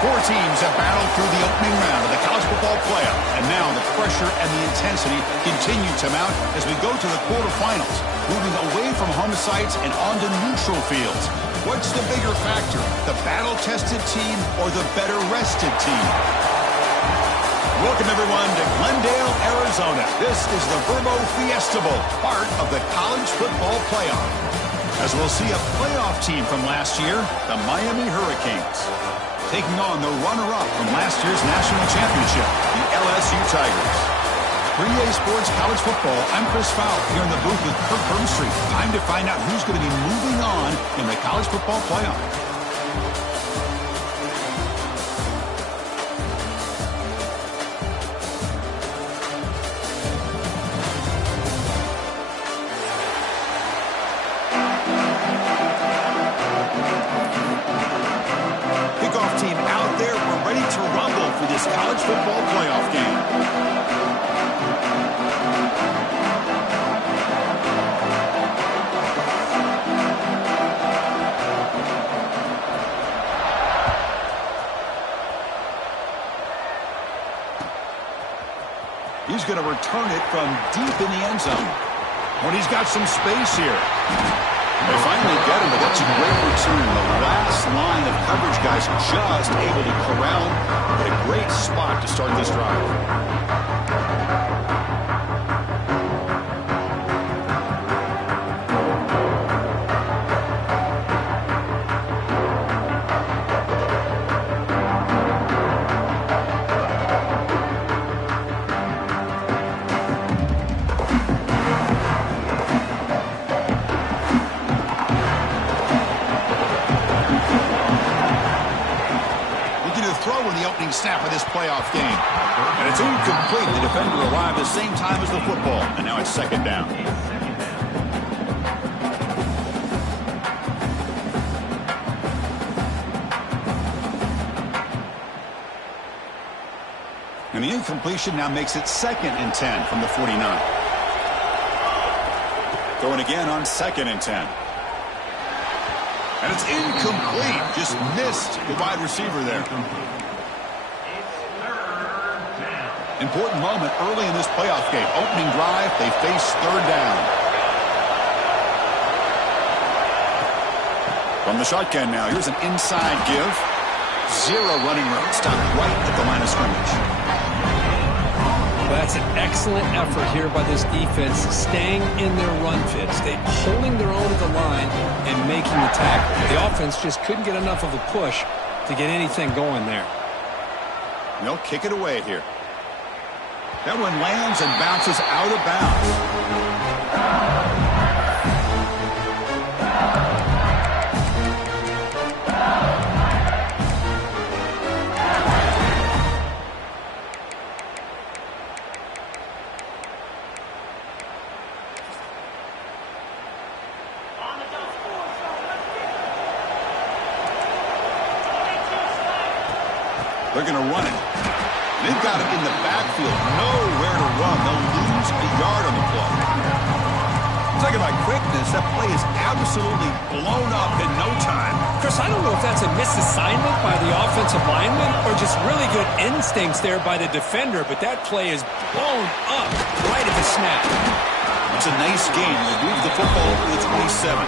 Four teams have battled through the opening round of the college football playoff, and now the pressure and the intensity continue to mount as we go to the quarterfinals, moving away from home sites and onto neutral fields. What's the bigger factor, the battle-tested team or the better-rested team? Welcome, everyone, to Glendale, Arizona. This is the Verbo Fiesta Bowl, part of the college football playoff. As we'll see a playoff team from last year, the Miami Hurricanes, taking on the runner-up from last year's national championship, the LSU Tigers. 3A Sports College Football, I'm Chris Fowler here in the booth with Kirk Burnstreet. Time to find out who's going to be moving on in the college football playoff. College football playoff game. He's going to return it from deep in the end zone. When he's got some space here. They finally get him, but that's a great return. The last line of coverage guys just able to corral him. What a great spot to start this drive. Snap of this playoff game. And it's incomplete. The defender arrived the same time as the football. And now it's second down. And the incompletion now makes it 2nd and 10 from the 49. Going again on 2nd and 10. And it's incomplete. Just missed the wide receiver there. Important moment early in this playoff game. Opening drive, they face 3rd down. From the shotgun now, here's an inside give. 0 running room. Stopped right at the line of scrimmage. Well, that's an excellent effort here by this defense, staying in their run fits. They holding their own at the line and making the tackle. The offense just couldn't get enough of a push to get anything going there. They'll kick it away here. That one lands and bounces out of bounds. They're going to run it. They've got it in the backfield. Nowhere to run. They'll lose a yard on the play. Talking about quickness, that play is absolutely blown up in no time. Chris, I don't know if that's a misassignment by the offensive lineman or just really good instincts there by the defender, but that play is blown up right at the snap. It's a nice game. They move the football to the 27.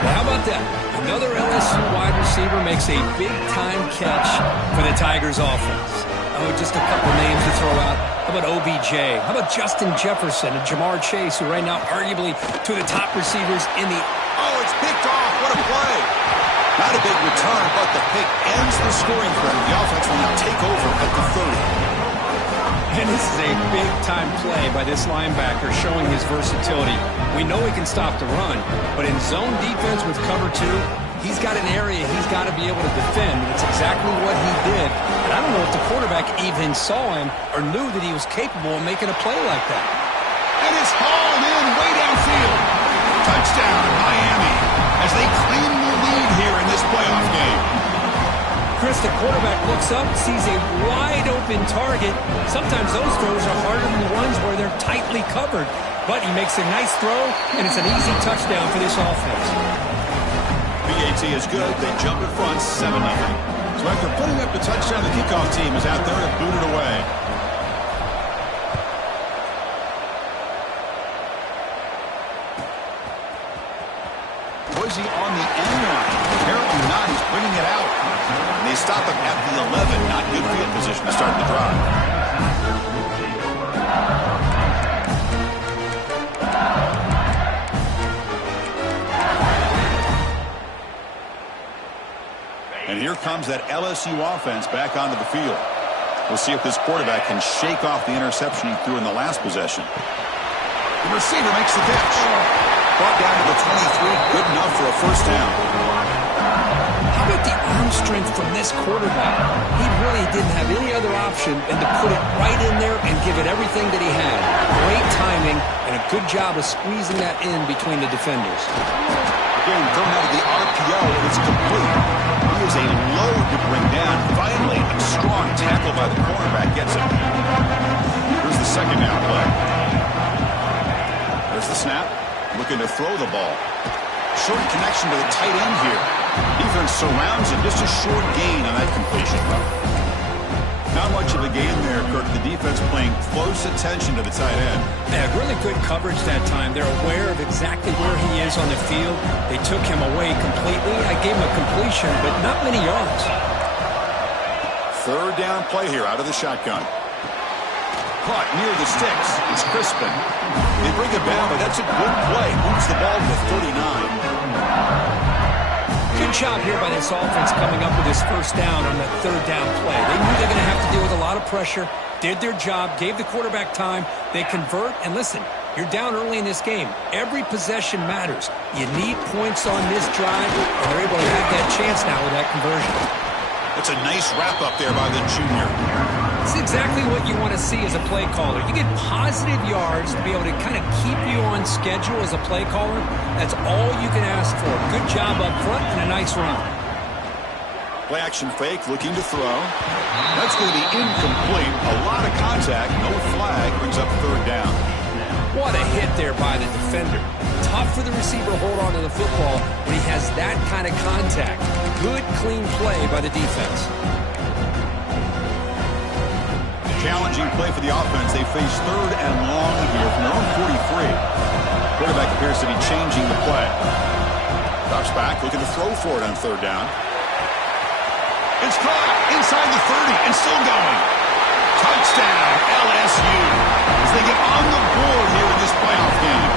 Well, how about that? Another LSU wide receiver makes a big-time catch for the Tigers offense. Oh, just a couple names to throw out. How about OBJ? How about Justin Jefferson and Jamar Chase, who right now arguably two of the top receivers in the... Oh, it's picked off. What a play. Not a big return, but the pick ends the scoring threat. The offense will now take over at the 30. And this is a big-time play by this linebacker showing his versatility. We know he can stop the run, but in zone defense with cover 2, he's got an area he's got to be able to defend. And it's exactly what he did. And I don't know if the quarterback even saw him or knew that he was capable of making a play like that. And it's hauled in way downfield. Touchdown, Miami, as they claim the lead here in this playoff game. Chris, the quarterback looks up, sees a wide-open target. Sometimes those throws are harder than the ones where they're tightly covered. But he makes a nice throw, and it's an easy touchdown for this offense. PAT is good. They jump in front 7-0. So after putting up the touchdown, the kickoff team is out there to boot it away. Boise on the end line. Apparently not. He's bringing it out. And they stop him at the 11. Not good field position to start the drive. And here comes that LSU offense back onto the field. We'll see if this quarterback can shake off the interception he threw in the last possession. The receiver makes the catch. Brought down to the 23. Good enough for a first down. How about the arm strength from this quarterback? He really didn't have any other option than to put it right in there and give it everything that he had. Great timing and a good job of squeezing that in between the defenders. Again, thrown out of the RPO, and it's complete. He is a load to bring down. Finally, a strong tackle by the cornerback gets him. Here's the second down play. There's the snap. Looking to throw the ball. Short connection to the tight end here. Defense surrounds him. Just a short gain on that completion. Not much of a gain there, Kirk. The defense paying close attention to the tight end. Yeah, really good coverage that time. They're aware of exactly where he is on the field. They took him away completely. I gave him a completion, but not many yards. Third down play here out of the shotgun. Caught near the sticks. It's Crispin. They bring it down, but that's a good play. Moves the ball to the 39. Good job here by this offense coming up with his first down on that third down play. They knew they were going to have to deal with a lot of pressure, did their job, gave the quarterback time. They convert, and listen, you're down early in this game. Every possession matters. You need points on this drive, and they're able to have that chance now with that conversion. It's a nice wrap-up there by the junior. It's exactly what you want to see as a play caller. You get positive yards to be able to kind of keep you on schedule as a play caller. That's all you can ask for. Good job up front and a nice run. Play action fake, looking to throw. That's going to be incomplete. A lot of contact, no flag, brings up third down. What a hit there by the defender. Tough for the receiver to hold on to the football when he has that kind of contact. Good, clean play by the defense. Challenging play for the offense. They face third and long here from their own 43. Quarterback appears to be changing the play. Drops back, looking to throw for it on third down. It's caught inside the 30 and still going. Touchdown, LSU, as they get on the board here in this playoff game.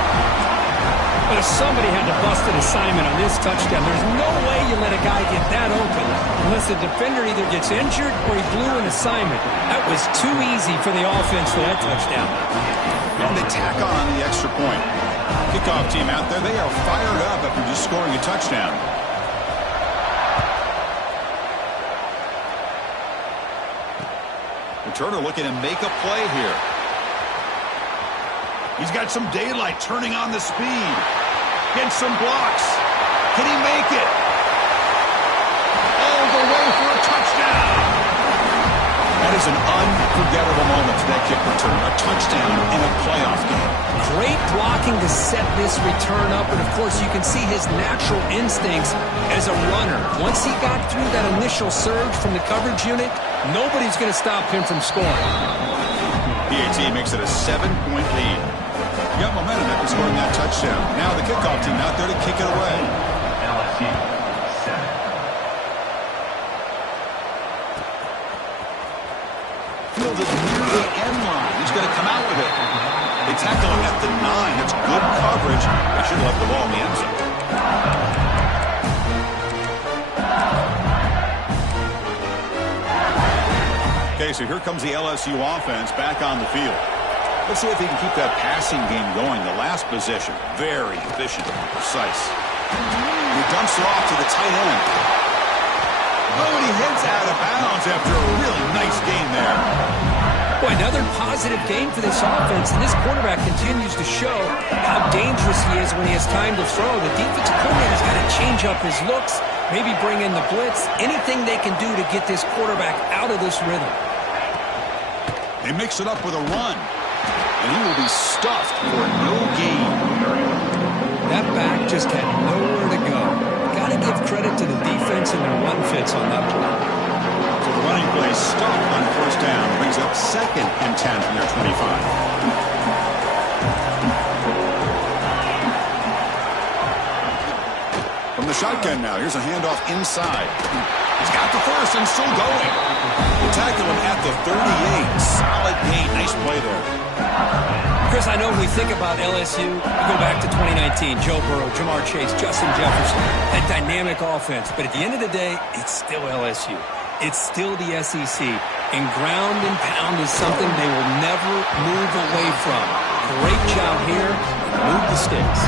But if somebody had to bust an assignment on this touchdown, there's no way you let a guy get that open unless the defender either gets injured or he blew an assignment. That was too easy for the offense for that touchdown. And they tack on the extra point. Kickoff team out there, they are fired up after just scoring a touchdown. Returner looking to make a play here. He's got some daylight, turning on the speed. Gets some blocks. Can he make it? All the way for a touchdown. That is an unforgettable moment for that kick return. A touchdown in a playoff game. Great blocking to set this return up, and of course you can see his natural instincts as a runner. Once he got through that initial surge from the coverage unit, nobody's going to stop him from scoring. PAT makes it a 7-point lead. You got momentum after scoring that touchdown. Now the kickoff team out there to kick it away. LSU, 7. Fielded near the end line. He's going to come out with it. They tackle him at the 9. That's good coverage. They should have left the ball in the end zone. Okay, so here comes the LSU offense back on the field. Let's see if he can keep that passing game going. The last possession, very efficient and precise. He dumps it off to the tight end. Oh, and he heads out of bounds after a really nice game there. Boy, another positive game for this offense, and this quarterback continues to show how dangerous he is when he has time to throw. The defensive coordinator's got to change up his looks, maybe bring in the blitz, anything they can do to get this quarterback out of this rhythm. They mix it up with a run. And he will be stuffed for no gain. That back just had nowhere to go. Got to give credit to the defense and their run fits on that play. running play stopped on first down. Brings up 2nd and 10 from their 25. From the shotgun now, here's a handoff inside. He's got the first and still going. We'll tackle him at the 38. Solid gain. Nice play there. Chris, I know when we think about LSU, we go back to 2019, Joe Burrow, Jamar Chase, Justin Jefferson, that dynamic offense. But at the end of the day, it's still LSU. It's still the SEC. And ground and pound is something they will never move away from. Great job here. Move the sticks.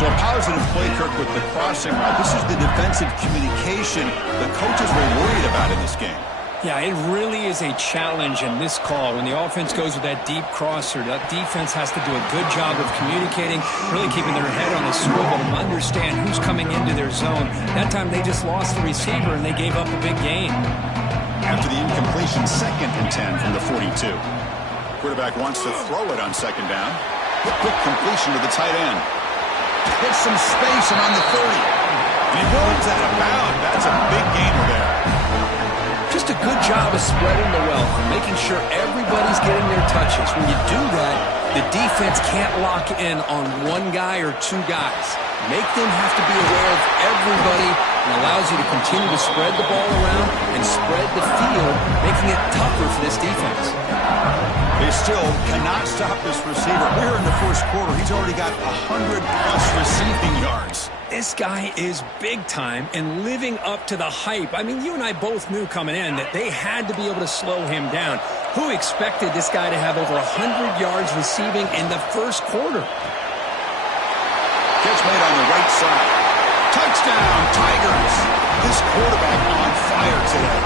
So a positive play, Kirk, with the crossing route. This is the defensive communication the coaches were worried about in this game. Yeah, it really is a challenge in this call. When the offense goes with that deep crosser, that defense has to do a good job of communicating, really keeping their head on a swivel to understand who's coming into their zone. That time they just lost the receiver and they gave up a big gain. After the incompletion, 2nd and 10 from the 42. Quarterback wants to throw it on 2nd down. Quick completion to the tight end. Hits some space and on the 30. And he runs out of bounds. That's a big gainer there. Just a good job of spreading the wealth and making sure everybody's getting their touches. When you do that, the defense can't lock in on one guy or two guys. Make them have to be aware of everybody and allows you to continue to spread the ball around and spread the field, making it tougher for this defense. They still cannot stop this receiver. We're in the first quarter. He's already got 100-plus receiving yards. This guy is big time and living up to the hype. I mean, you and I both knew coming in that they had to be able to slow him down. Who expected this guy to have over 100 yards receiving in the first quarter? Catch made on the right side. Touchdown, Tigers. This quarterback on fire today.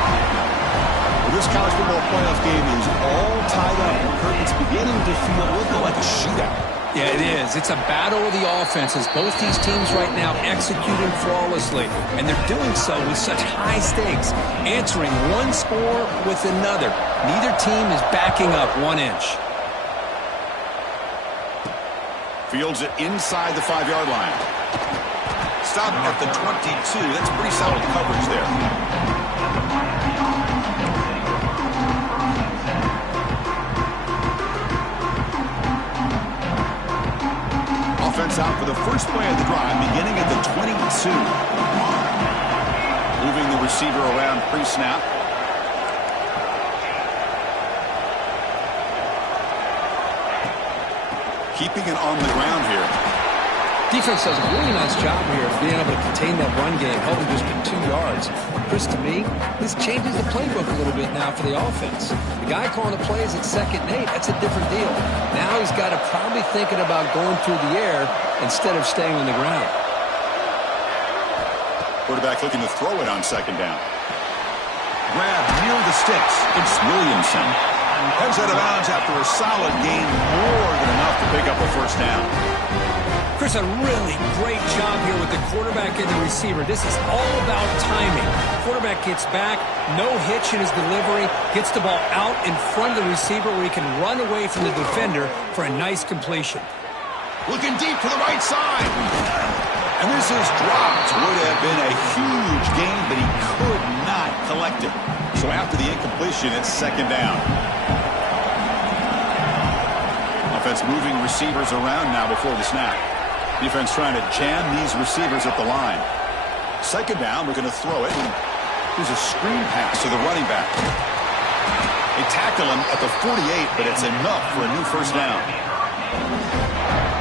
Well, this college football playoff game is all tied up. Kirk, it's beginning to feel a little like a shootout. Yeah, it is. It's a battle of the offenses. Both these teams right now executing flawlessly, and they're doing so with such high stakes, answering one score with another. Neither team is backing up 1 inch. Fields it inside the 5-yard line. Stop at the 22. That's pretty solid coverage there. Offense out for the first play of the drive, beginning at the 22. Moving the receiver around pre-snap. Keeping it on the ground here. Defense does a really nice job here of being able to contain that run game, holding just 2 yards. Chris, to me, this changes the playbook a little bit now for the offense. The guy calling the plays at 2nd and 8, that's a different deal. Now he's got to probably thinking about going through the air instead of staying on the ground. Quarterback looking to throw it on 2nd down. Grab near the sticks. It's Williamson. Heads out of bounds after a solid gain, more than enough to pick up a first down. Chris, a really great job here with the quarterback and the receiver. This is all about timing. Quarterback gets back, no hitch in his delivery, gets the ball out in front of the receiver where he can run away from the defender for a nice completion. Looking deep to the right side. And this is dropped. Would have been a huge gain, but he could not collect it. So after the incompletion, it's 2nd down. Offense moving receivers around now before the snap. Defense trying to jam these receivers at the line. 2nd down, we're going to throw it. Here's a screen pass to the running back. They tackle him at the 48, but it's enough for a new first down.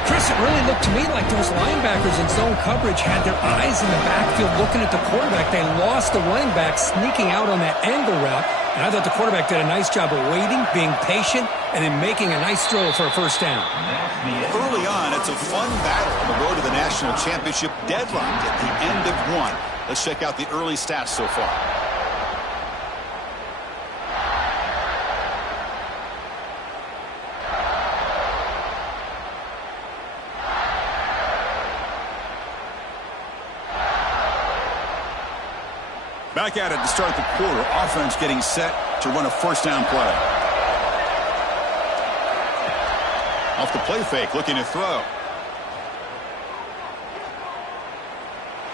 Chris, it really looked to me like those linebackers in zone coverage had their eyes in the backfield looking at the quarterback. They lost the running back sneaking out on that angle route. And I thought the quarterback did a nice job of waiting, being patient, and then making a nice throw for a first down. Early on, it's a fun battle on the road to the national championship, deadlocked at the end of 1. Let's check out the early stats so far. Back at it to start the quarter. Offense getting set to run a first down play. Off the play fake, looking to throw.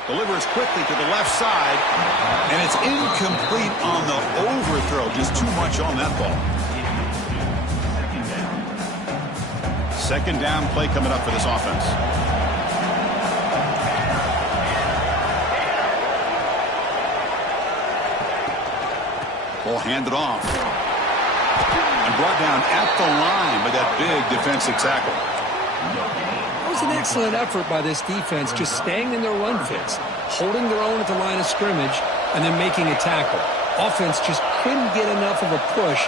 Delivers quickly to the left side, and it's incomplete on the overthrow. Just too much on that ball. Second down play coming up for this offense. Ball handed off. And brought down at the line by that big defensive tackle. It was an excellent effort by this defense, just staying in their run fits, holding their own at the line of scrimmage, and then making a tackle. Offense just couldn't get enough of a push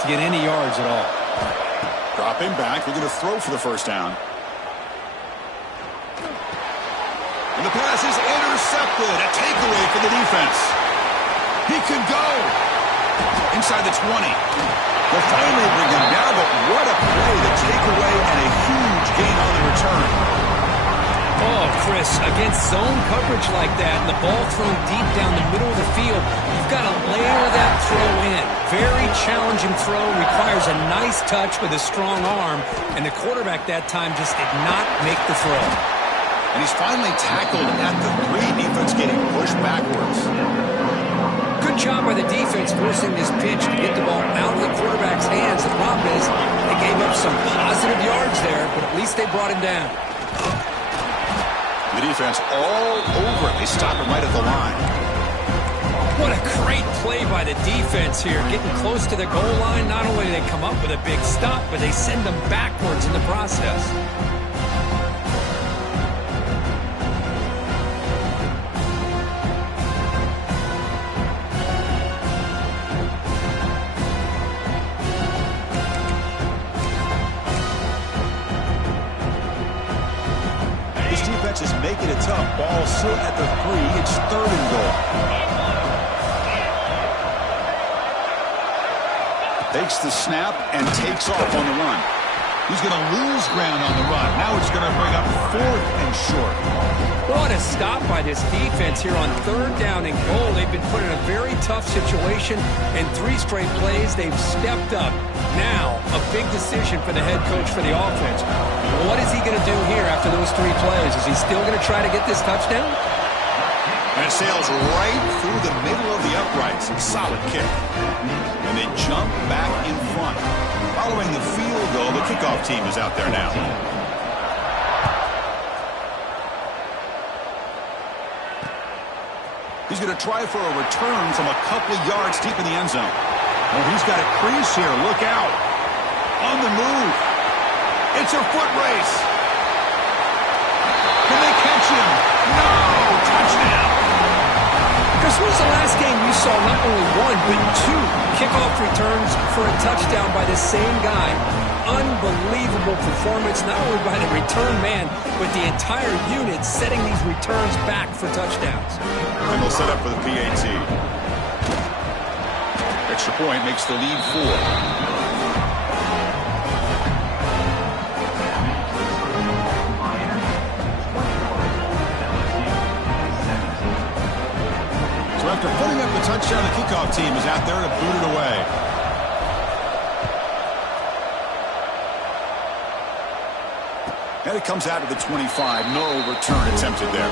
to get any yards at all. Dropping back, they're going to throw for the first down. And the pass is intercepted. A takeaway for the defense. He could go inside the 20. They'll finally bring him down, but what a play. The takeaway and a huge gain on the return. Oh, Chris, against zone coverage like that and the ball thrown deep down the middle of the field, you've got to layer that throw in. Very challenging throw, requires a nice touch with a strong arm, and the quarterback that time just did not make the throw. And he's finally tackled at the 3. Defense getting pushed backwards. Good job by the defense forcing this pitch to get the ball out of the quarterback's hands. The problem is they gave up some positive yards there, but at least they brought him down. The defense all over it. They stop him right at the line. What a great play by the defense here. Getting close to the goal line, not only do they come up with a big stop, but they send them backwards in the process. Is making it tough. Ball still at the 3. It's 3rd and goal. Takes the snap and takes off on the run. He's going to lose ground on the run. Now it's going to bring up 4th and short. What a stop by this defense here on 3rd down and goal. They've been put in a very tough situation. In 3 straight plays, they've stepped up. Now, a big decision for the head coach for the offense. What is he going to do here after those 3 plays? Is he still going to try to get this touchdown? And it sails right through the middle of the uprights. Solid kick. And they jump back in front. Following the field goal, the kickoff team is out there now. He's going to try for a return from a couple of yards deep in the end zone. Oh, he's got a crease here. Look out. On the move. It's a foot race. Can they catch him? No! Touchdown! Chris, when was the last game you saw not only 1, but 2 kickoff returns for a touchdown by the same guy? Unbelievable performance, not only by the return man, but the entire unit setting these returns back for touchdowns. And they'll set up for the PAT. Extra point makes the lead 4. So after putting up the touchdown, the kickoff team is out there to boot it away. And it comes out of the 25. No return attempted there.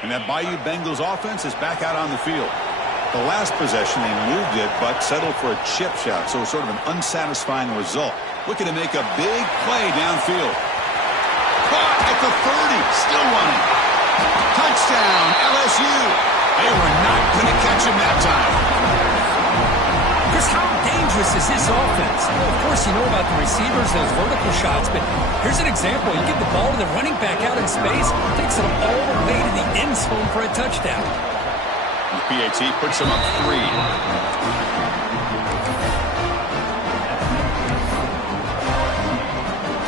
And that Bayou Bengals offense is back out on the field. The last possession, they moved it, but settled for a chip shot, so sort of an unsatisfying result. Looking to make a big play downfield. Caught at the 30, still running. Touchdown, LSU. They were not going to catch him that time. Chris, how dangerous is this offense? Well, of course, you know about the receivers, those vertical shots, but here's an example. You get the ball to the running back out in space, takes it all the way to the end zone for a touchdown. The PAT puts them up 3.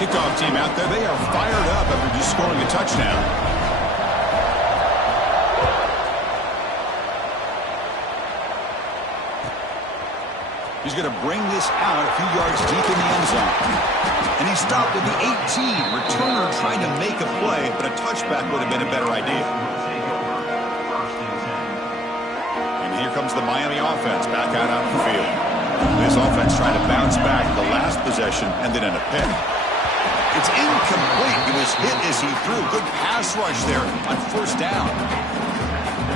Kickoff team out there. They are fired up after just scoring a touchdown. He's going to bring this out a few yards deep in the end zone. And he stopped at the 18. Returner trying to make a play, but a touchback would have been a better idea. here comes the Miami offense back out on the field. This offense trying to bounce back the last possession and then in a pick. It's incomplete. He was hit as he threw. Good pass rush there on first down.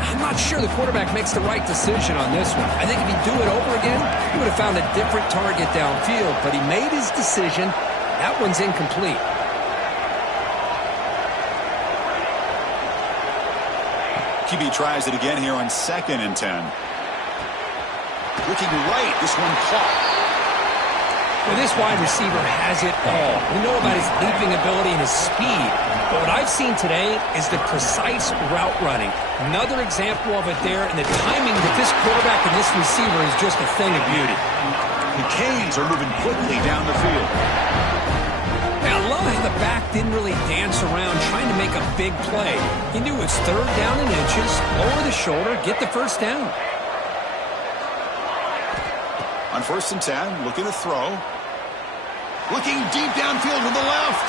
I'm not sure the quarterback makes the right decision on this one. I think if he'd do it over again, he would have found a different target downfield. But he made his decision. That one's incomplete. QB tries it again here on 2nd and 10. Looking right. This one caught. Well, this wide receiver has it all. We know about his leaping ability and his speed. But what I've seen today is the precise route running. Another example of it there, and the timing with this quarterback and this receiver is just a thing of beauty. The Canes are moving quickly down the field. I love how the back didn't really dance around trying to make a big play. He knew it was 3rd down and inches, lower the shoulder, get the first down. On 1st and 10, looking to throw. Looking deep downfield to the left.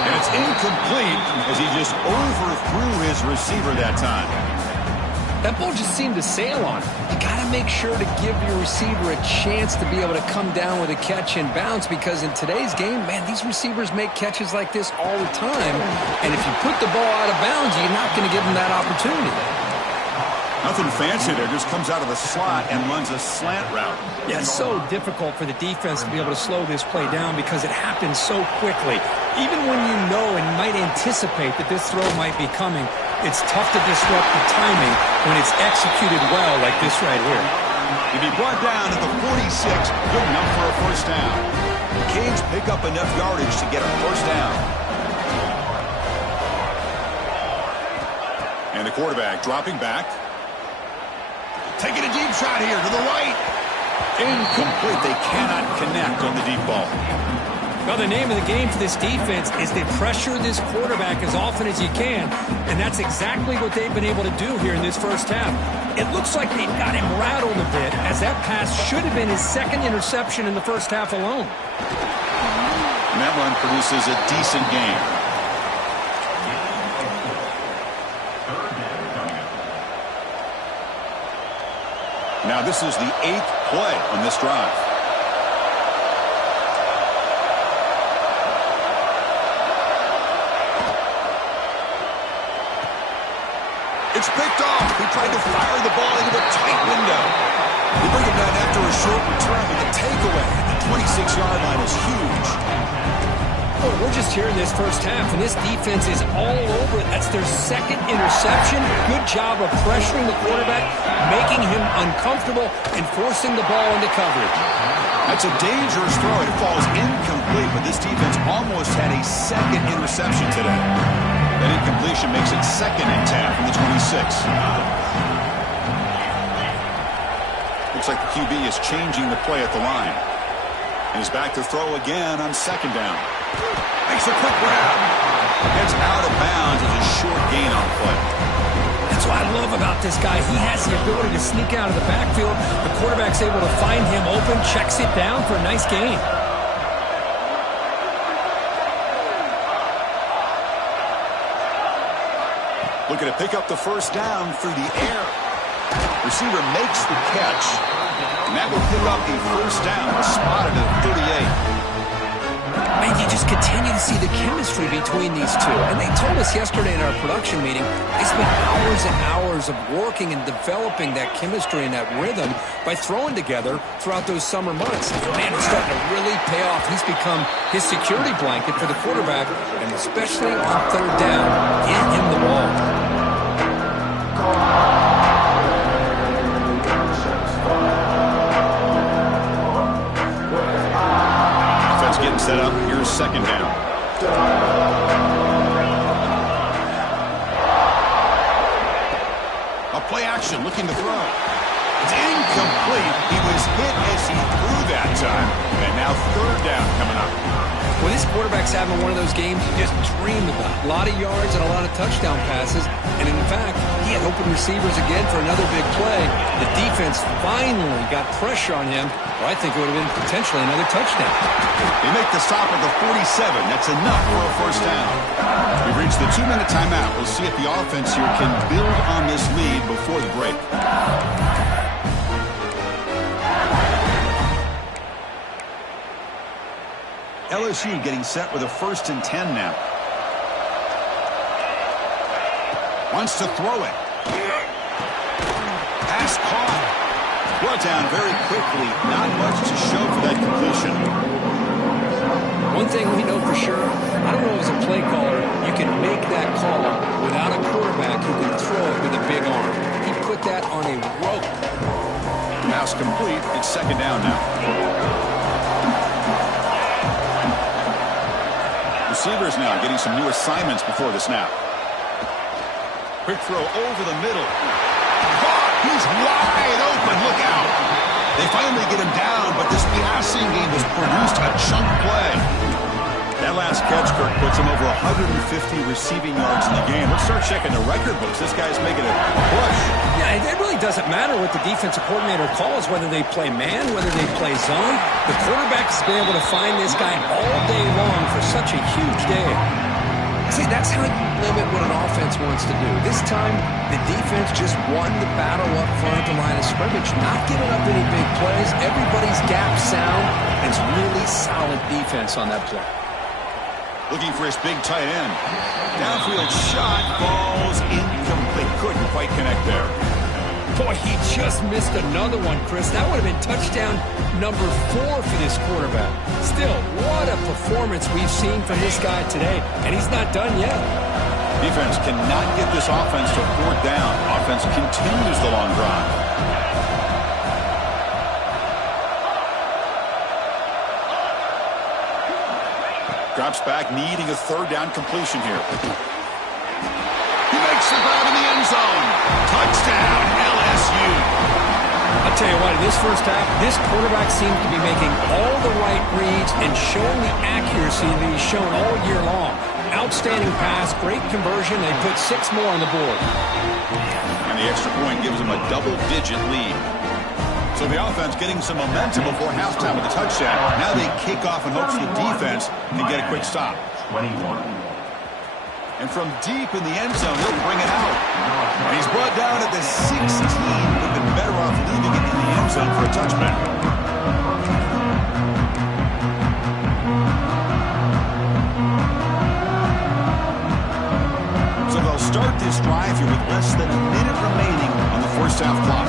And it's incomplete as he just overthrew his receiver that time. That ball just seemed to sail on. You got to make sure to give your receiver a chance to be able to come down with a catch and bounce, because in today's game, man, these receivers make catches like this all the time. And if you put the ball out of bounds, you're not going to give them that opportunity. Nothing fancy there, just comes out of the slot and runs a slant route. Yeah, it's so difficult for the defense to be able to slow this play down because it happens so quickly. Even when you know and might anticipate that this throw might be coming, it's tough to disrupt the timing when it's executed well like this right here. He'll be brought down at the 46, good enough for a first down. The Canes pick up enough yardage to get a first down. And the quarterback dropping back. Taking a deep shot here to the right. Incomplete. They cannot connect on the deep ball. Well, the name of the game for this defense is to pressure this quarterback as often as you can, and that's exactly what they've been able to do here in this first half. It looks like they've got him rattled a bit, as that pass should have been his 2nd interception in the first half alone. And that run produces a decent game. Now this is the 8th play on this drive. It's picked off. He tried to fire the ball into a tight window. They bring him down after a short return with a takeaway. The 26-yard line is huge. Oh, we're just here in this first half, and this defense is all over it. That's their 2nd interception. Good job of pressuring the quarterback, making him uncomfortable, and forcing the ball into coverage. That's a dangerous throw. It falls incomplete, but this defense almost had a 2nd interception today. That incompletion makes it 2nd and 10 from the 26. Looks like the QB is changing the play at the line. And he's back to throw again on 2nd down. Makes a quick grab. Gets out of bounds as a short gain on play. That's what I love about this guy. He has the ability to sneak out of the backfield. The quarterback's able to find him open, checks it down for a nice gain. Looking to pick up the first down through the air. Receiver makes the catch. And that will pick up the first down. Spotted at 38. Man, you just continue to see the chemistry between these two. And they told us yesterday in our production meeting, they spent hours and hours of working and developing that chemistry and that rhythm by throwing together throughout those summer months. Man, it's starting to really pay off. He's become his security blanket for the quarterback, and especially on 3rd down, get him the ball. Getting set up. Here's 2nd down. A play action looking to throw. It's incomplete. He was hit as he threw that time. And now 3rd down coming up. Well, this quarterback's having one of those games you just dream about. A lot of yards and a lot of touchdown passes. And in fact, he had open receivers again for another big play. The defense finally got pressure on him. Well, I think it would have been potentially another touchdown. They make the stop at the 47. That's enough for a first down. We've reached the 2-minute timeout. We'll see if the offense here can build on this lead before the break. LSU getting set with a 1st and 10 now. Wants to throw it. Pass caught. Brought down very quickly. Not much to show for that completion. One thing we know for sure, I don't know as a play caller, you can make that call without a quarterback who can throw it with a big arm. He put that on a rope. Pass complete. It's 2nd down now. Receivers now getting some new assignments before the snap. Quick throw over the middle. Caught! He's wide open. Look out. They finally get him down, but this passing game has produced a chunk play. That last catch, Kirk, puts him over 150 receiving yards in the game. Let's start checking the record books. This guy's making a push. Yeah, it really doesn't matter what the defensive coordinator calls, whether they play man, whether they play zone. The quarterback has been able to find this guy all day long for such a huge day. See, that's how you limit what an offense wants to do. This time, the defense just won the battle up front at the line of scrimmage, not giving up any big plays. Everybody's gap sound. It's really solid defense on that play. Looking for his big tight end. Downfield shot falls incomplete. Couldn't quite connect there. Boy, he just missed another one, Chris. That would have been touchdown number 4 for this quarterback. Still, what a performance we've seen from this guy today, and he's not done yet. Defense cannot get this offense to 4th down. Offense continues the long drive. Drops back, needing a 3rd down completion here. He makes the grab in the end zone. Touchdown, LSU. I'll tell you what, in this first half, this quarterback seems to be making all the right reads and showing the accuracy that he's shown all year long. Outstanding pass, great conversion. They put 6 more on the board. And the extra point gives them a double-digit lead. So the offense getting some momentum before halftime with a touchdown. Now they kick off in hopes the defense can get a quick stop. 21. And from deep in the end zone, he'll bring it out. And he's brought down at the 16. Would have been better off leaving it in the end zone for a touchback. So they'll start this drive here with less than a minute remaining on the first half clock.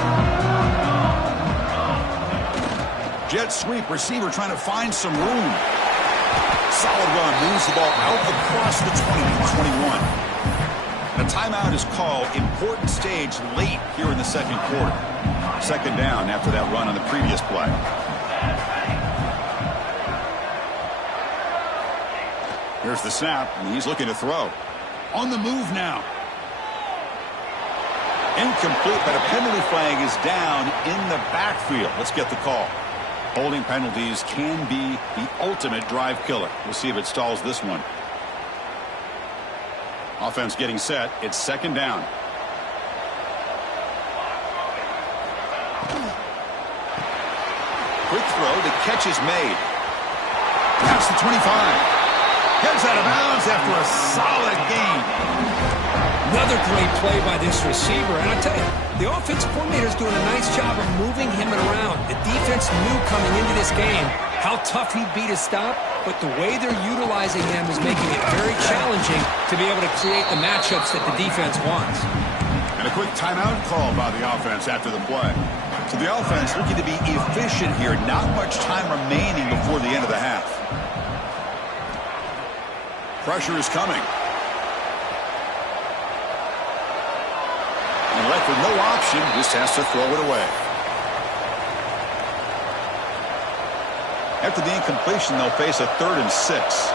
Jet sweep, receiver trying to find some room. Solid run, moves the ball out across the 20-21. A timeout is called. Important stage late here in the 2nd quarter. 2nd down after that run on the previous play. Here's the snap, and he's looking to throw. On the move now. Incomplete, but a penalty flag is down in the backfield. Let's get the call. Holding penalties can be the ultimate drive killer. We'll see if it stalls this one. Offense getting set. It's 2nd down. Quick throw. The catch is made. Past the 25. Heads out of bounds after a solid gain. Another great play by this receiver. And I tell you, the offense coordinator is doing a nice job of moving him around. The defense knew coming into this game how tough he'd be to stop, but the way they're utilizing him is making it very challenging to be able to create the matchups that the defense wants. And a quick timeout call by the offense after the play. So the offense looking to be efficient here. Not much time remaining before the end of the half. Pressure is coming. And left with no option, just has to throw it away. After the incompletion, they'll face a 3rd and 6.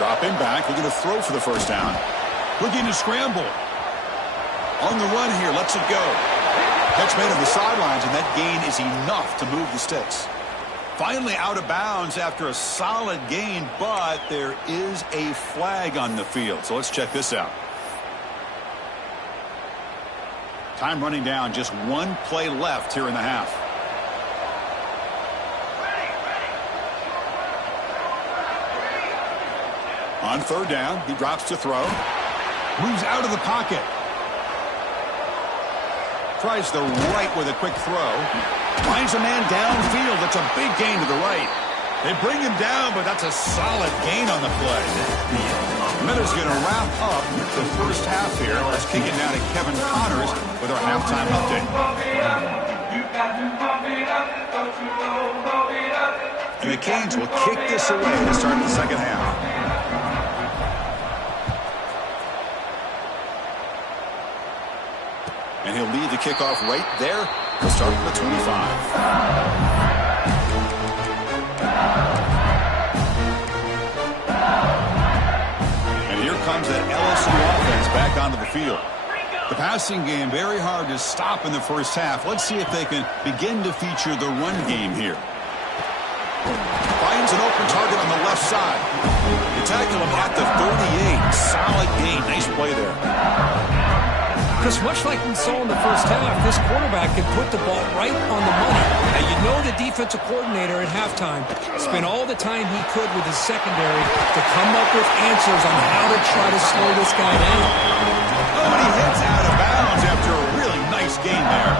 Dropping back, looking to throw for the 1st down. Looking to scramble. On the run here, lets it go. Catch made on the sidelines, and that gain is enough to move the sticks. Finally out of bounds after a solid gain, but there is a flag on the field. So let's check this out. Time running down, just 1 play left here in the half. On 3rd down, he drops to throw. Moves out of the pocket. Tries the right with a quick throw. Finds a man downfield. That's a big gain to the right. They bring him down, but that's a solid gain on the play. Miller's going to wrap up the first half here. Let's kick it down to Kevin Connors with our halftime update. And the Canes will kick this away to start the second half. And he'll lead the kickoff right there. He'll start from the 25. And here comes that LSU offense back onto the field. The passing game very hard to stop in the first half. Let's see if they can begin to feature the run game here. Finds an open target on the left side. They tackle him at the 38. Solid gain. Nice play there. Because much like we saw in the first half, this quarterback can put the ball right on the money. Now, you know the defensive coordinator at halftime spent all the time he could with his secondary to come up with answers on how to try to slow this guy down. Oh, and he hits out of bounds after a really nice gain there.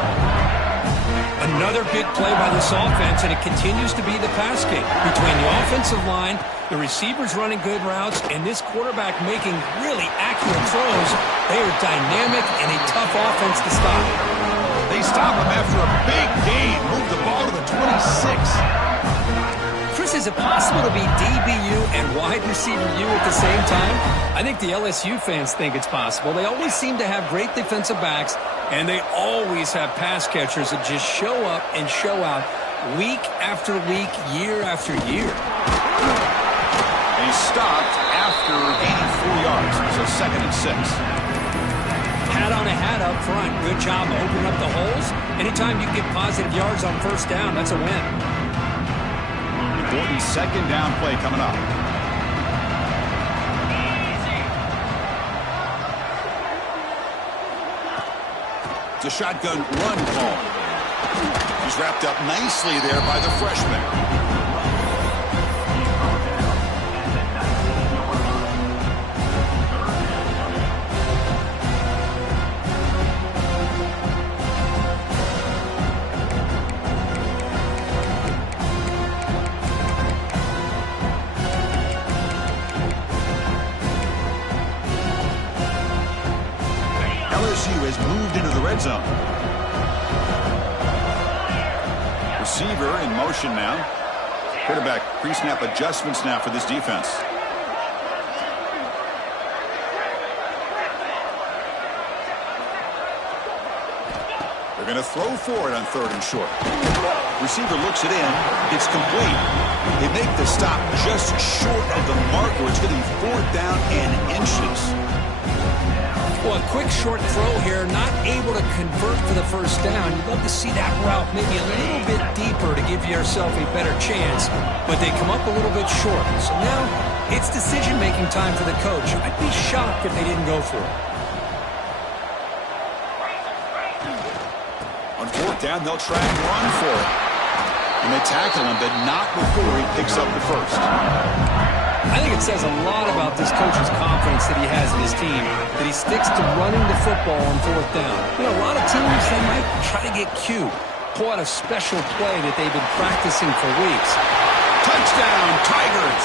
Another big play by this offense, and it continues to be the pass game. Between the offensive line, the receivers running good routes, and this quarterback making really accurate throws, they are dynamic and a tough offense to stop. They stop him after a big gain. Move the ball to the 26. Chris, is it possible to be DBU and wide receiver U at the same time? I think the LSU fans think it's possible. They always seem to have great defensive backs, and they always have pass catchers that just show up and show out week after week, year after year. He stopped after gaining 4 yards. So 2nd and 6. Hat on a hat up front. Good job opening up the holes. Anytime you get positive yards on first down, that's a win. Important second down play coming up. It's a shotgun run call. He's wrapped up nicely there by the freshman. LSU has moved into the red zone. Receiver in motion now. Quarterback pre-snap adjustments now for this defense. They're going to throw for it on 3rd and short. Receiver looks it in. It's complete. They make the stop just short of the mark where it's going to be 4th down and inches. Well, a quick short throw here, not able to convert for the first down. You'd love to see that route maybe a little bit deeper to give yourself a better chance, but they come up a little bit short. So now it's decision-making time for the coach. I'd be shocked if they didn't go for it. On 4th down, they'll try and run for it. And they tackle him, but not before he picks up the first. I think it says a lot about this coach's confidence that he has in his team, that he sticks to running the football on 4th down. You know, a lot of teams, they might try to get cute, pull out a special play that they've been practicing for weeks. Touchdown, Tigers!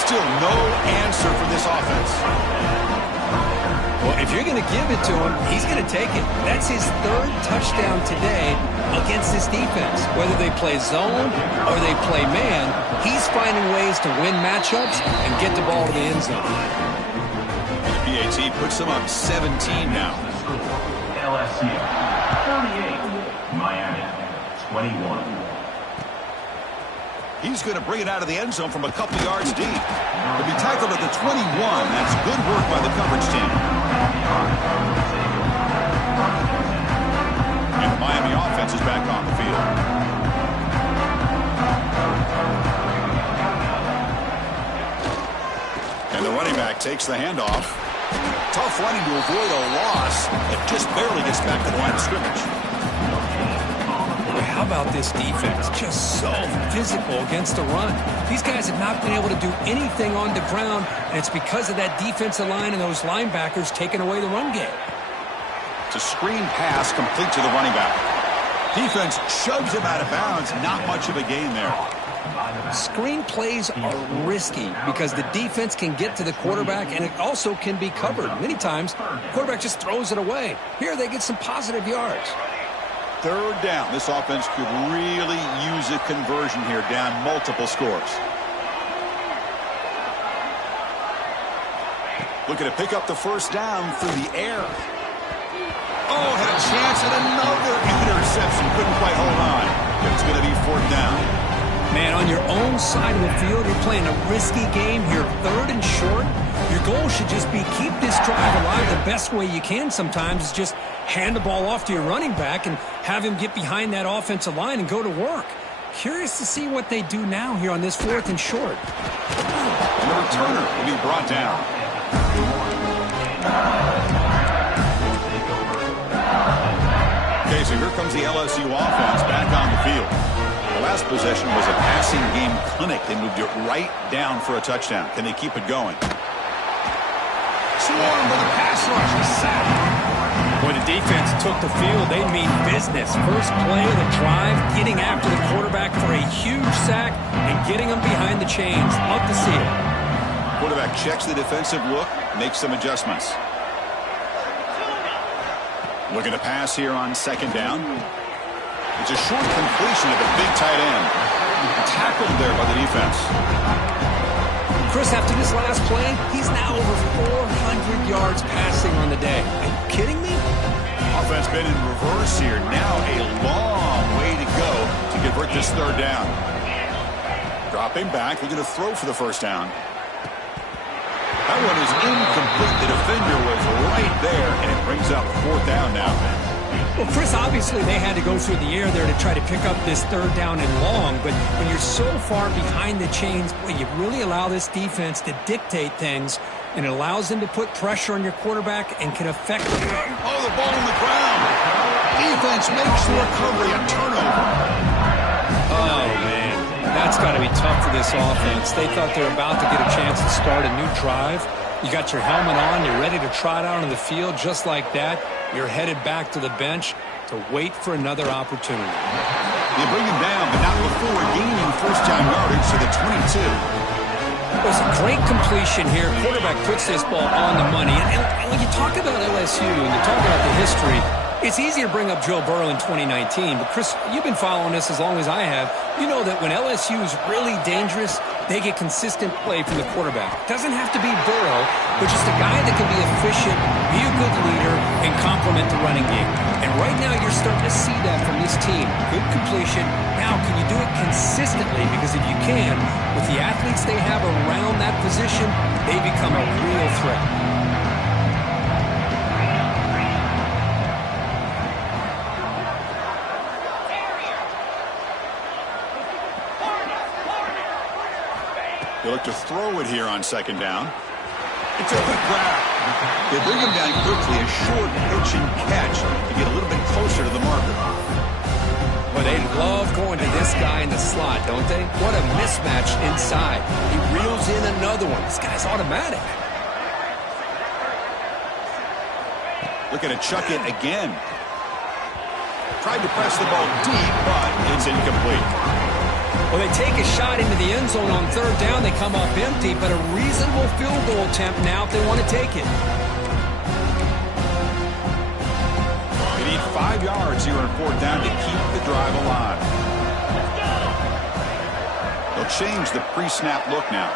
Still no answer for this offense. Well, if you're going to give it to him, he's going to take it. That's his 3rd touchdown today against this defense. Whether they play zone or they play man, he's finding ways to win matchups and get the ball to the end zone. The PAT puts them up 17 now. LSU 38, Miami 21. He's going to bring it out of the end zone from a couple yards deep. He'll be tackled at the 21. That's good work by the coverage team. And the Miami offense is back on the field. And the running back takes the handoff. Tough running to avoid a loss. It just barely gets back to the line of scrimmage. How about this defense? Just so physical against the run. These guys have not been able to do anything on the ground, and it's because of that defensive line and those linebackers taking away the run game. It's a screen pass complete to the running back. Defense shoves him out of bounds. Not much of a gain there. Screen plays are risky because the defense can get to the quarterback, and it also can be covered. Many times, the quarterback just throws it away. Here, they get some positive yards. Third down. This offense could really use a conversion here, down multiple scores. Looking to pick up the first down through the air. Oh, had a chance at another interception. Couldn't quite hold on. It's going to be fourth down. Man, on your own side of the field, you're playing a risky game here, third and short. Your goal should just be keep this drive alive. The best way you can sometimes is just hand the ball off to your running back and have him get behind that offensive line and go to work. Curious to see what they do now here on this fourth and short. And the returner will be brought down. Okay, so here comes the LSU offense back on the field. The last possession was a passing game clinic. They moved it right down for a touchdown. Can they keep it going? Swarm with a pass rush. A sack. When the defense took the field, they mean business. First play of the drive, getting after the quarterback for a huge sack and getting him behind the chains. Love to see it. Quarterback checks the defensive look, makes some adjustments. Looking to pass here on second down. It's a short completion of a big tight end. Tackled there by the defense. Chris, after this last play, he's now over 400 yards passing on the day. Are you kidding me? Offense been in reverse here. Now a long way to go to convert this third down. Dropping back, looking to throw for the first down. That one is incomplete. The defender was right there, and it brings up fourth down now. Well, Chris, obviously they had to go through the air there to try to pick up this third down and long, but when you're so far behind the chains, boy, you really allow this defense to dictate things, and it allows them to put pressure on your quarterback and can affect them. Oh, the ball on the ground. Defense makes the recovery, a turnover. Oh, man, that's got to be tough for this offense. They thought they were about to get a chance to start a new drive. You got your helmet on, you're ready to trot out on the field just like that. You're headed back to the bench to wait for another opportunity. They bring him down, but not before gaining first down yardage to the 22. It was a great completion here. Quarterback puts this ball on the money. And when you talk about LSU and you talk about the history, it's easy to bring up Joe Burrow in 2019. But, Chris, you've been following this as long as I have. You know that when LSU is really dangerous, they get consistent play from the quarterback. Doesn't have to be Burrow, but just a guy that can be efficient, be a good leader, and complement the running game. And right now you're starting to see that from this team. Good completion. Now, can you do it consistently? Because if you can, with the athletes they have around that position, they become a real threat. They look to throw it here on second down. It's a quick grab. They bring him down quickly, a short pitch and catch to get a little bit closer to the marker. Well, they love going to this guy in the slot, don't they? What a mismatch inside. He reels in another one. This guy's automatic. Looking to chuck it again. Tried to press the ball deep, but it's incomplete. Well, they take a shot into the end zone on third down. They come up empty, but a reasonable field goal attempt now if they want to take it. They need 5 yards here on fourth down to keep the drive alive. They'll change the pre-snap look now.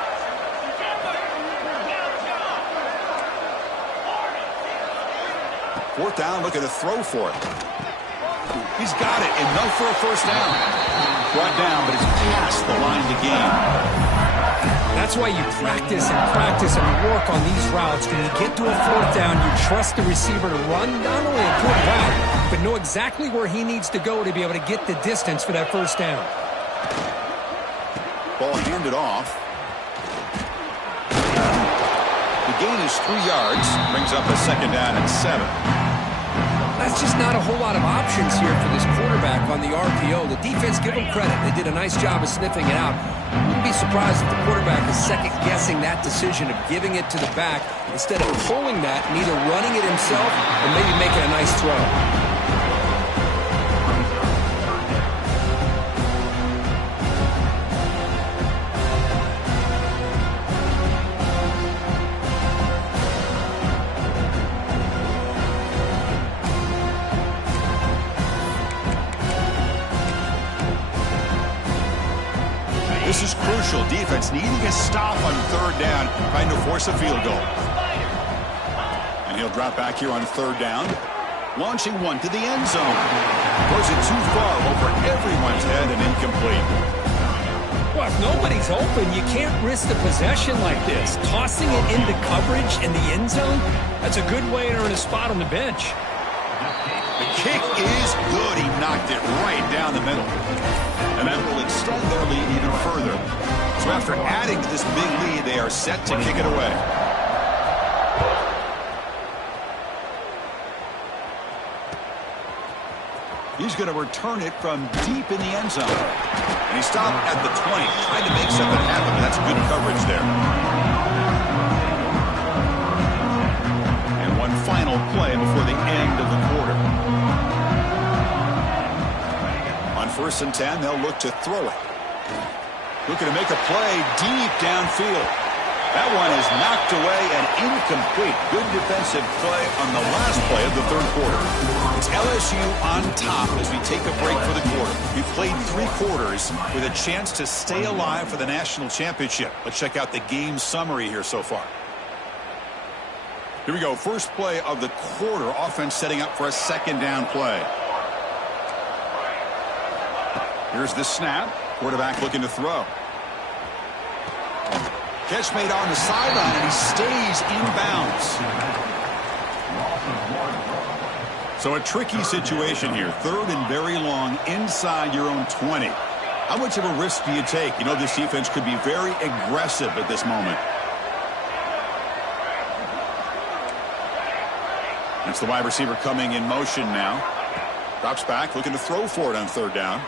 Fourth down, looking to throw for it. He's got it, enough for a first down. Brought down, but it's past the line to gain. That's why you practice and work on these routes. When you get to a fourth down, you trust the receiver to run not only a good route, but know exactly where he needs to go to be able to get the distance for that first down. Ball handed off. The gain is 3 yards. Brings up a second down and 7. That's just not a whole lot of options here for this quarterback on the RPO. The defense, give them credit. They did a nice job of sniffing it out. Wouldn't be surprised if the quarterback is second-guessing that decision of giving it to the back instead of pulling that and either running it himself or maybe making a nice throw. This is crucial. Defense needing a stop on third down, trying to force a field goal. And he'll drop back here on third down. Launching one to the end zone. Throws it too far over everyone's head and incomplete. Well, if nobody's open, you can't risk the possession like this. Tossing it into coverage in the end zone, that's a good way to earn a spot on the bench. The kick is good. He knocked it right down the middle. And that will extend their lead even further. So after adding to this big lead, they are set to kick it away. He's going to return it from deep in the end zone. And he stopped at the 20, trying to make something happen, but that's good coverage there. And one final play before the end of the quarter. On 1st and 10, they'll look to throw it. Looking to make a play deep downfield. That one is knocked away and incomplete. Good defensive play on the last play of the third quarter. It's LSU on top as we take a break for the quarter. We've played 3 quarters with a chance to stay alive for the national championship. Let's check out the game summary here so far. Here we go. First play of the quarter. Offense setting up for a second down play. Here's the snap. Quarterback looking to throw. Catch made on the sideline, and he stays in bounds. So a tricky situation here. 3rd and very long inside your own 20. How much of a risk do you take? You know this defense could be very aggressive at this moment. It's the wide receiver coming in motion now. Drops back, looking to throw for it on 3rd down.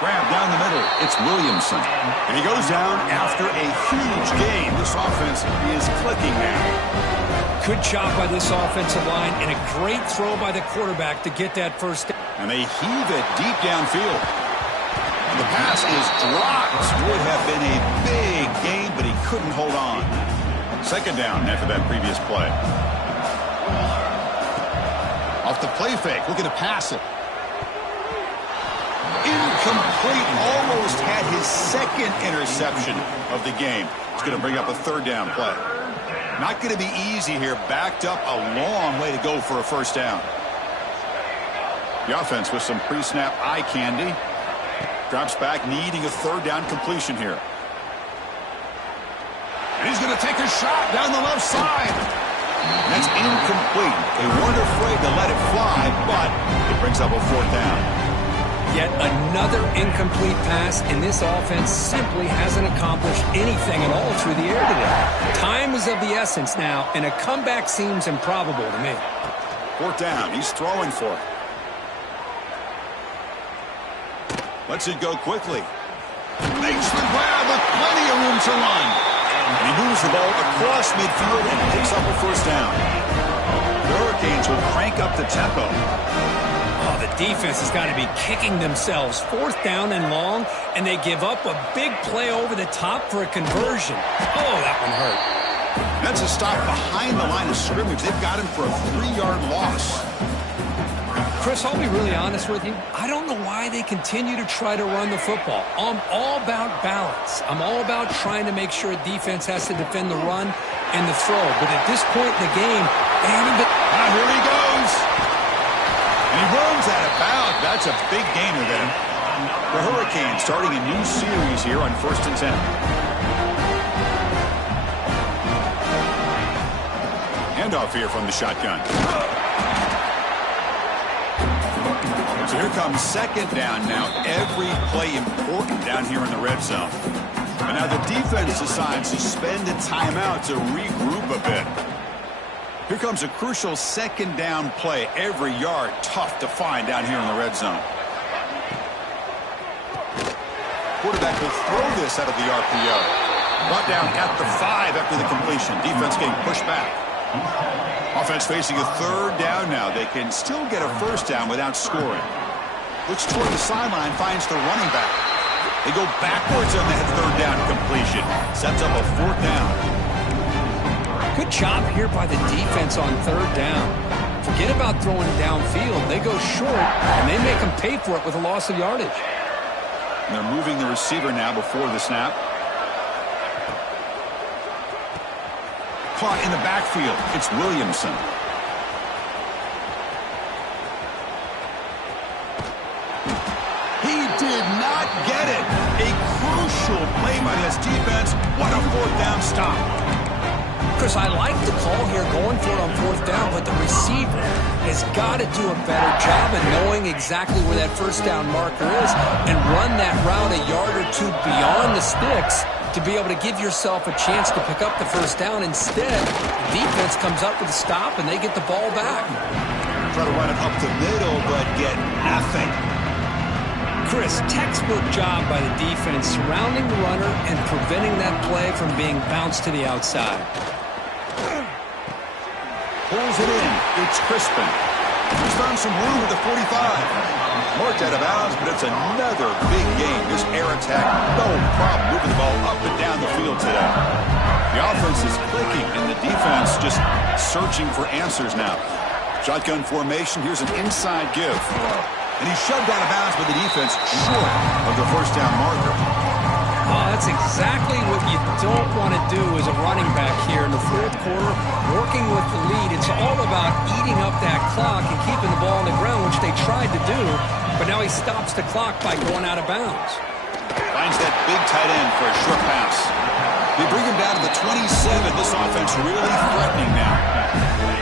Grab down the middle. It's Williamson. And he goes down after a huge gain. This offense is clicking now. Good job by this offensive line and a great throw by the quarterback to get that first down. And they heave it deep downfield. And the pass is dropped. Would have been a big gain, but he couldn't hold on. 2nd down after that previous play. Off the play fake, looking to pass it. Incomplete. Almost had his 2nd interception of the game. It's going to bring up a 3rd down play. Not going to be easy here. Backed up a long way to go for a 1st down. The offense with some pre-snap eye candy. Drops back, needing a 3rd down completion here. And he's going to take a shot down the left side. That's incomplete. They weren't afraid to let it fly, but it brings up a 4th down. Yet another incomplete pass, and this offense simply hasn't accomplished anything at all through the air today. Time is of the essence now, and a comeback seems improbable to me. 4th down. He's throwing for it. Lets it go quickly. Makes the grab with plenty of room to run. And he moves the ball across midfield and picks up a 1st down. The Hurricanes will crank up the tempo. Oh, the defense has got to be kicking themselves. 4th down and long, and they give up a big play over the top for a conversion. Oh, that one hurt. That's a stop behind the line of scrimmage. They've got him for a 3-yard loss. Chris, I'll be really honest with you. I don't know why they continue to try to run the football. I'm all about balance. I'm all about trying to make sure a defense has to defend the run and the throw. But at this point in the game, they haven't been... Here he goes. And he runs out of bounds. That's a big gainer then. The Hurricanes starting a new series here on 1st and 10. Handoff here from the shotgun. So here comes 2nd down now. Every play important down here in the red zone. And now the defense decides to spend a timeout to regroup a bit. Here comes a crucial second down play. Every yard tough to find down here in the red zone. Quarterback will throw this out of the RPO. Brought down at the 5 after the completion. Defense getting pushed back. Offense facing a third down now. They can still get a first down without scoring. Looks toward the sideline, finds the running back. They go backwards on that third down completion. Sets up a fourth down. Good job here by the defense on third down. Forget about throwing downfield. They go short, and they make them pay for it with a loss of yardage. And they're moving the receiver now before the snap. Caught in the backfield. It's Williamson. He did not get it. A crucial play by this defense. What a fourth down stop. Chris, I like the call here going for it on fourth down, but the receiver has got to do a better job of knowing exactly where that first down marker is and run that route a yard or two beyond the sticks to be able to give yourself a chance to pick up the first down. Instead, the defense comes up with a stop, and they get the ball back. Try to run it up the middle, but get nothing. Chris, textbook job by the defense surrounding the runner and preventing that play from being bounced to the outside. Pulls it in. It's Crispin. He's found some room at the 45. Marked out of bounds, but it's another big game. This air attack, no problem moving the ball up and down the field today. The offense is clicking, and the defense just searching for answers now. Shotgun formation. Here's an inside give. And he's shoved out of bounds by the defense short of the first down marker. Oh, that's exactly what you don't want to do as a running back here in the fourth quarter. Working with the lead, it's all about eating up that clock and keeping the ball on the ground, which they tried to do. But now he stops the clock by going out of bounds. Finds that big tight end for a short pass. They bring him down to the 27. This offense really threatening now.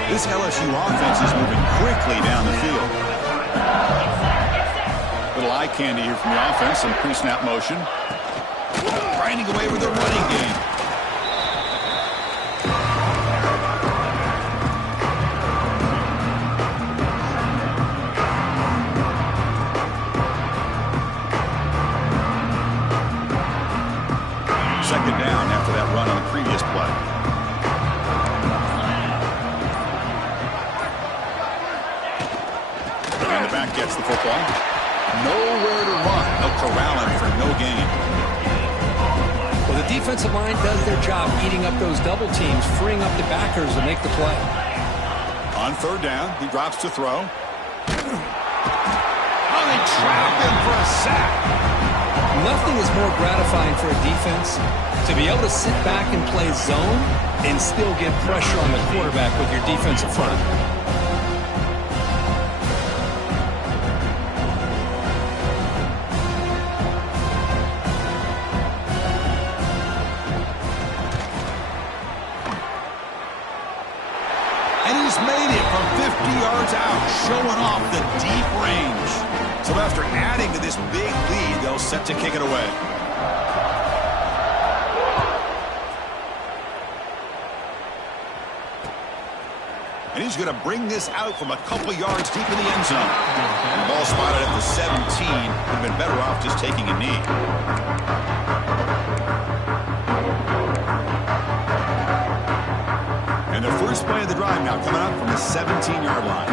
This LSU offense is moving quickly down the field. Little eye candy here from the offense. Some pre-snap motion. Grinding away with the running game. Second down after that run on the previous play. And the back gets the football. Nowhere to run. They'll corral him for no gain. Well, the defensive line does their job eating up those double teams, freeing up the backers to make the play. On third down, he drops to throw. Oh, they trap him for a sack. Nothing is more gratifying for a defense to be able to sit back and play zone and still get pressure on the quarterback with your defensive front. Made it from 50 yards out, showing off the deep range. So after adding to this big lead, they'll set to kick it away. And he's going to bring this out from a couple yards deep in the end zone. And the ball spotted at the 17. Would have been better off just taking a knee. And the first play of the drive now coming up from the 17-yard line.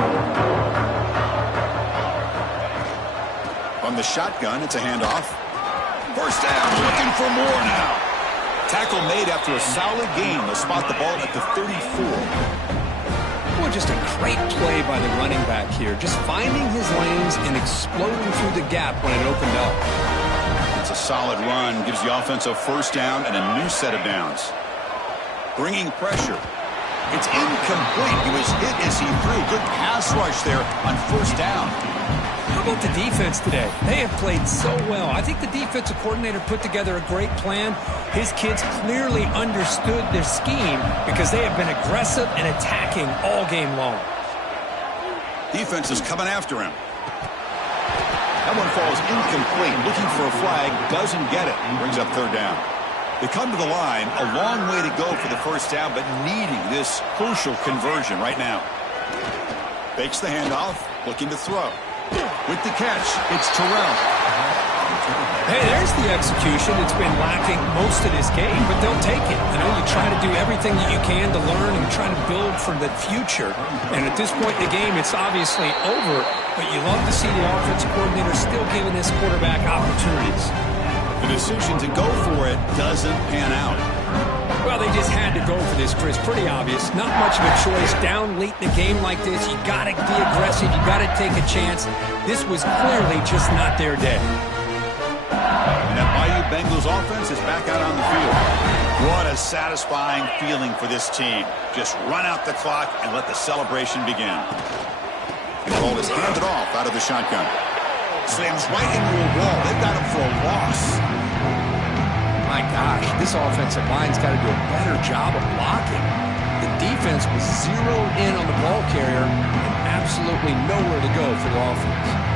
From the shotgun, it's a handoff. First down, looking for more now. Tackle made after a solid gain. They'll spot the ball at the 34. Boy, just a great play by the running back here. Just finding his lanes and exploding through the gap when it opened up. It's a solid run. Gives the offense a first down and a new set of downs. Bringing pressure. It's incomplete. He was hit as he threw. Good pass rush there on first down. How about the defense today? They have played so well. I think the defensive coordinator put together a great plan. His kids clearly understood their scheme because they have been aggressive and attacking all game long. Defense is coming after him. That one falls incomplete. Looking for a flag. Doesn't get it. Brings up third down. They come to the line, a long way to go for the first down, but needing this crucial conversion right now. Fakes the handoff, looking to throw. With the catch, it's Terrell. Hey, there's the execution. It's been lacking most of this game, but they'll take it. You know, you try to do everything that you can to learn and try to build for the future. And at this point in the game, it's obviously over, but you love to see the offensive coordinator still giving this quarterback opportunities. The decision to go for it doesn't pan out. Well, they just had to go for this, Chris. Pretty obvious. Not much of a choice. Down late in a game like this, you got to be aggressive. You got to take a chance. This was clearly just not their day. And that Bayou Bengals offense is back out on the field. What a satisfying feeling for this team. Just run out the clock and let the celebration begin. The ball is handed off out of the shotgun. Slams right into a wall. They've got him for a loss. My gosh, this offensive line's got to do a better job of blocking. The defense was zeroed in on the ball carrier and absolutely nowhere to go for the offense.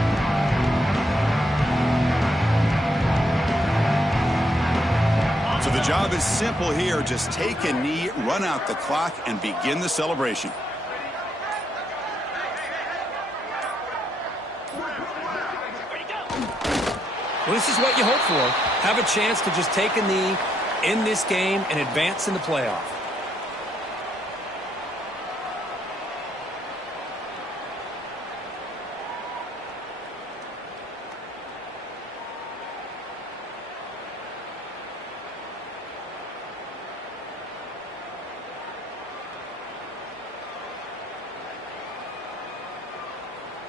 So the job is simple here. Just take a knee, run out the clock, and begin the celebration. Well, this is what you hope for. Have a chance to just take a knee in this game and advance in the playoff.